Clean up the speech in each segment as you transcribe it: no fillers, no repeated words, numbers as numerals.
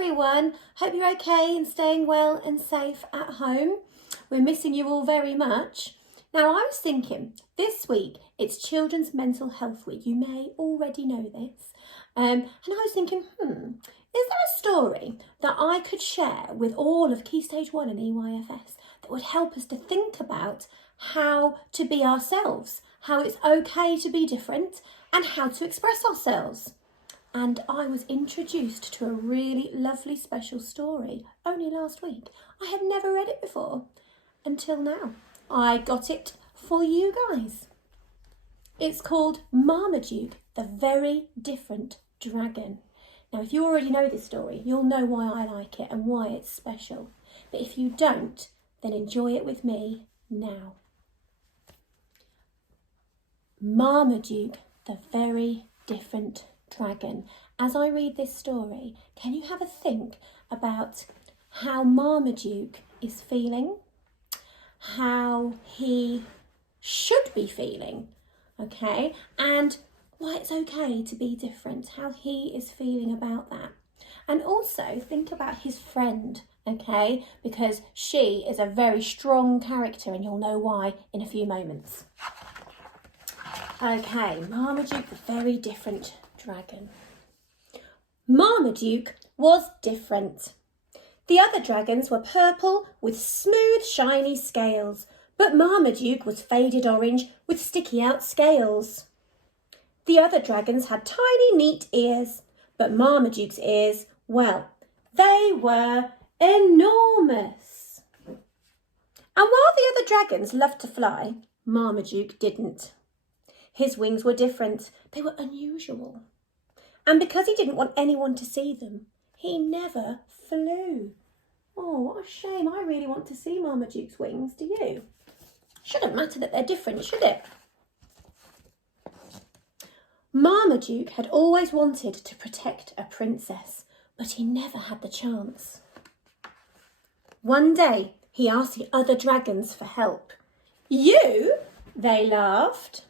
everyone, hope you're okay and staying well and safe at home. We're missing you all very much. Now I was thinking, this week it's Children's Mental Health Week. You may already know this. And I was thinking, is there a story that I could share with all of Key Stage 1 and EYFS that would help us to think about how to be ourselves, how it's okay to be different and how to express ourselves? And I was introduced to a really lovely special story only last week. I had never read it before until now. I got it for you guys. It's called Marmaduke, the Very Different Dragon. Now, if you already know this story, you'll know why I like it and why it's special. But if you don't, then enjoy it with me now. Marmaduke, the Very Different Dragon. As I read this story, can you have a think about how Marmaduke is feeling, how he should be feeling, okay, and why it's okay to be different, how he is feeling about that. And also think about his friend, okay, because she is a very strong character and you'll know why in a few moments. Okay, Marmaduke, the Very Different Dragon. Marmaduke was different. The other dragons were purple with smooth, shiny scales, but Marmaduke was faded orange with sticky out scales. The other dragons had tiny, neat ears, but Marmaduke's ears, well, they were enormous. And while the other dragons loved to fly, Marmaduke didn't. His wings were different. They were unusual. And because he didn't want anyone to see them, he never flew. Oh, what a shame. I really want to see Marmaduke's wings, do you? Shouldn't matter that they're different, should it? Marmaduke had always wanted to protect a princess, but he never had the chance. One day, he asked the other dragons for help. You? They laughed.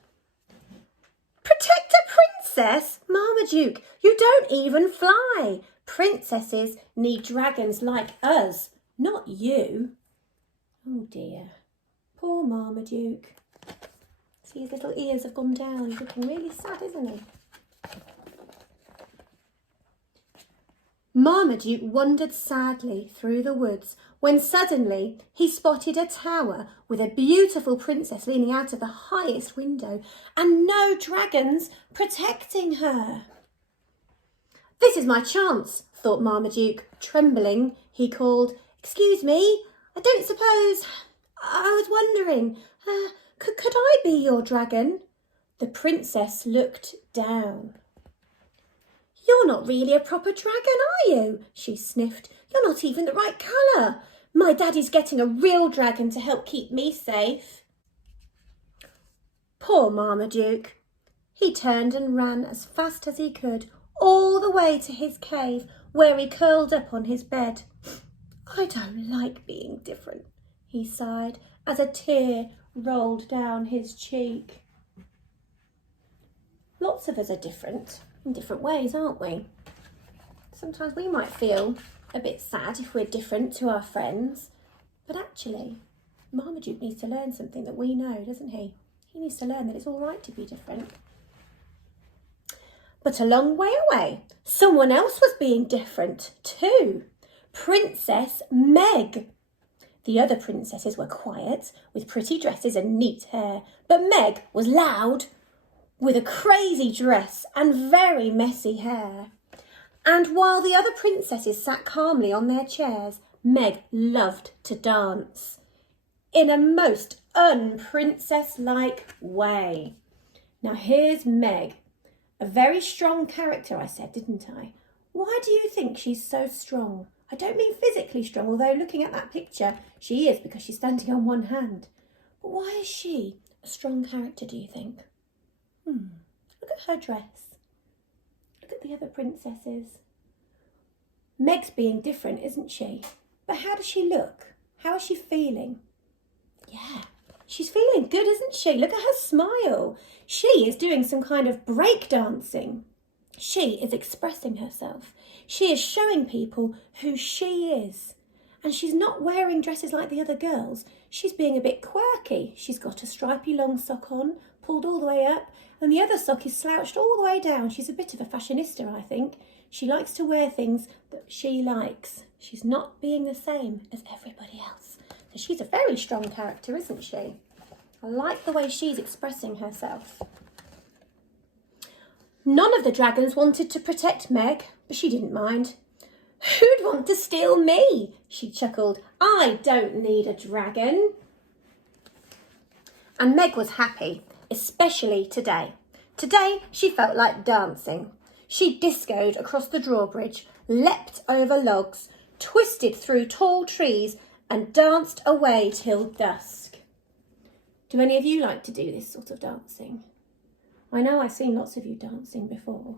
Protect a princess? Marmaduke, you don't even fly. Princesses need dragons like us, not you. Oh dear, poor Marmaduke. See, his little ears have gone down. He's looking really sad, isn't he? Marmaduke wandered sadly through the woods when suddenly he spotted a tower with a beautiful princess leaning out of the highest window and no dragons protecting her. This is my chance, thought Marmaduke. Trembling, he called, "Excuse me, I don't suppose... I was wondering, could I be your dragon?" The princess looked down. "You're not really a proper dragon, are you?" she sniffed. "You're not even the right colour. My daddy's getting a real dragon to help keep me safe." Poor Marmaduke. He turned and ran as fast as he could, all the way to his cave, where he curled up on his bed. "I don't like being different," he sighed, as a tear rolled down his cheek. Lots of us are different in different ways, aren't we? Sometimes we might feel a bit sad if we're different to our friends, but actually, Marmaduke needs to learn something that we know, doesn't he? He needs to learn that it's all right to be different. But a long way away, someone else was being different too. Princess Meg. The other princesses were quiet, with pretty dresses and neat hair, but Meg was loud, with a crazy dress and very messy hair. And while the other princesses sat calmly on their chairs, Meg loved to dance in a most un-princess-like way. Now here's Meg. A very strong character, I said, didn't I? Why do you think she's so strong? I don't mean physically strong, although looking at that picture, she is because she's standing on one hand. But why is she a strong character, do you think? Look at her dress. Look at the other princesses. Meg's being different, isn't she? But how does she look? How is she feeling? Yeah, she's feeling good, isn't she? Look at her smile. She is doing some kind of break dancing. She is expressing herself. She is showing people who she is. And she's not wearing dresses like the other girls. She's being a bit quirky. She's got a stripy long sock on, pulled all the way up, and the other sock is slouched all the way down. She's a bit of a fashionista, I think. She likes to wear things that she likes. She's not being the same as everybody else. So she's a very strong character, isn't she? I like the way she's expressing herself. None of the dragons wanted to protect Meg, but she didn't mind. Who'd want to steal me? She chuckled. I don't need a dragon. And Meg was happy, especially today. Today she felt like dancing. She discoed across the drawbridge, leapt over logs, twisted through tall trees and danced away till dusk. Do any of you like to do this sort of dancing? I know I've seen lots of you dancing before.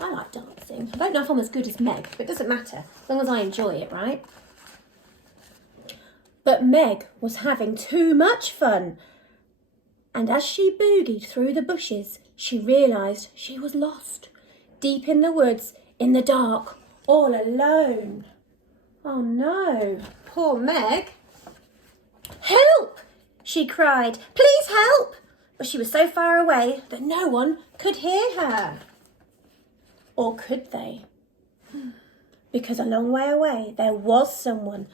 I like dancing. I don't know if I'm as good as Meg, but it doesn't matter, as long as I enjoy it, right? But Meg was having too much fun. And as she boogied through the bushes, she realised she was lost. Deep in the woods, in the dark, all alone. Oh no, poor Meg. Help! She cried. Please help! But she was so far away that no one could hear her. Or could they? Because a long way away there was someone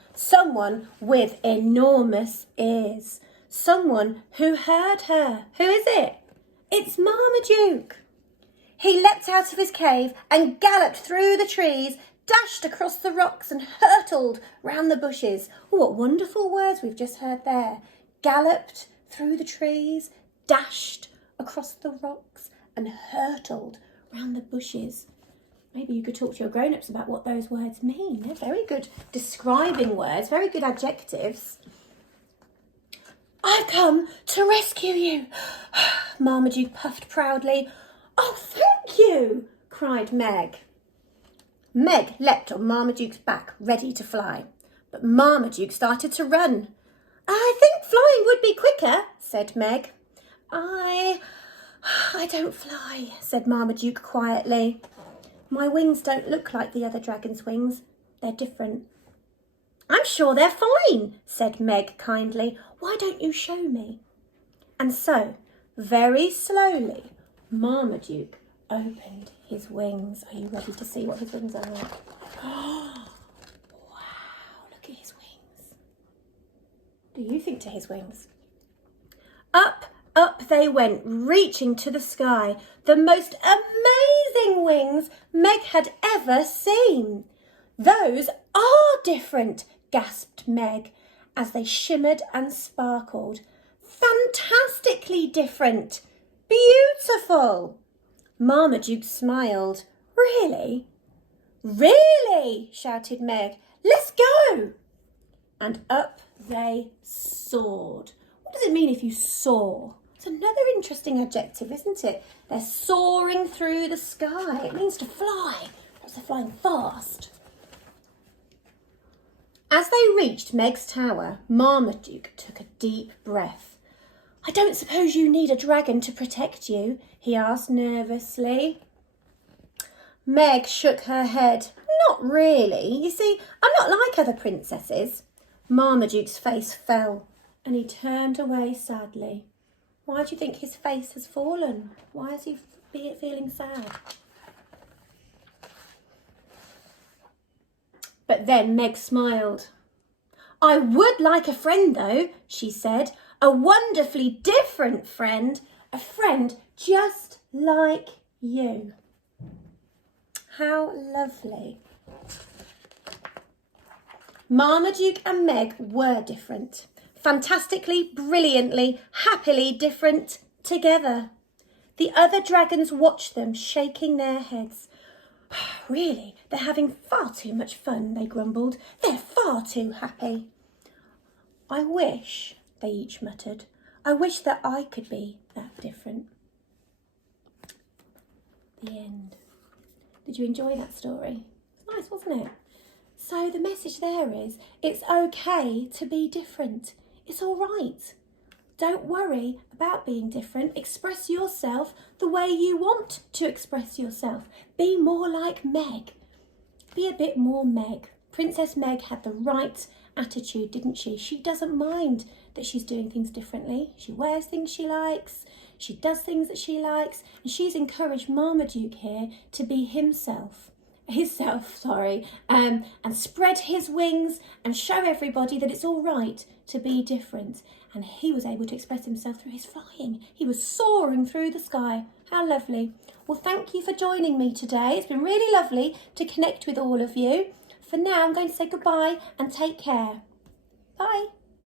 with enormous ears. Someone who heard her. Who is it? It's Marmaduke. He leapt out of his cave and galloped through the trees, dashed across the rocks and hurtled round the bushes. Oh, what wonderful words we've just heard there. Galloped through the trees, dashed across the rocks and hurtled round the bushes. Maybe you could talk to your grown-ups about what those words mean. They're very good describing words, very good adjectives. I've come to rescue you, Marmaduke puffed proudly. Oh, thank you, cried Meg. Meg leapt on Marmaduke's back, ready to fly. But Marmaduke started to run. I think flying would be quicker, said Meg. I don't fly, said Marmaduke quietly. My wings don't look like the other dragon's wings. They're different. I'm sure they're fine, said Meg kindly. Why don't you show me? And so, very slowly, Marmaduke opened his wings. Are you ready to see what his wings are like? Oh, wow, look at his wings. What do you think to his wings? Up they went, reaching to the sky, the most amazing wings Meg had ever seen. Those are different, gasped Meg, as they shimmered and sparkled. Fantastically different. Beautiful. Marmaduke smiled. Really? Really, shouted Meg. Let's go. And up they soared. What does it mean if you soar? It's another interesting adjective, isn't it? They're soaring through the sky. It means to fly. Perhaps they're flying fast. As they reached Meg's tower, Marmaduke took a deep breath. I don't suppose you need a dragon to protect you, he asked nervously. Meg shook her head. Not really. You see, I'm not like other princesses. Marmaduke's face fell and he turned away sadly. Why do you think his face has fallen? Why is he feeling sad? But then Meg smiled. I would like a friend though, she said. A wonderfully different friend. A friend just like you. How lovely. Marmaduke and Meg were different. Fantastically, brilliantly, happily different together. The other dragons watched them, shaking their heads. Really, they're having far too much fun, they grumbled. They're far too happy. I wish, they each muttered, I wish that I could be that different. The end. Did you enjoy that story? Nice, wasn't it? So the message there is, it's okay to be different. It's all right. Don't worry about being different. Express yourself the way you want to express yourself. Be more like Meg. Be a bit more Meg. Princess Meg had the right attitude, didn't she? She doesn't mind that she's doing things differently. She wears things she likes. She does things that she likes. And she's encouraged Marmaduke here to be himself, and spread his wings and show everybody that it's all right to be different. And he was able to express himself through his flying. He was soaring through the sky. How lovely. Well, thank you for joining me today. It's been really lovely to connect with all of you. For now, I'm going to say goodbye and take care. Bye.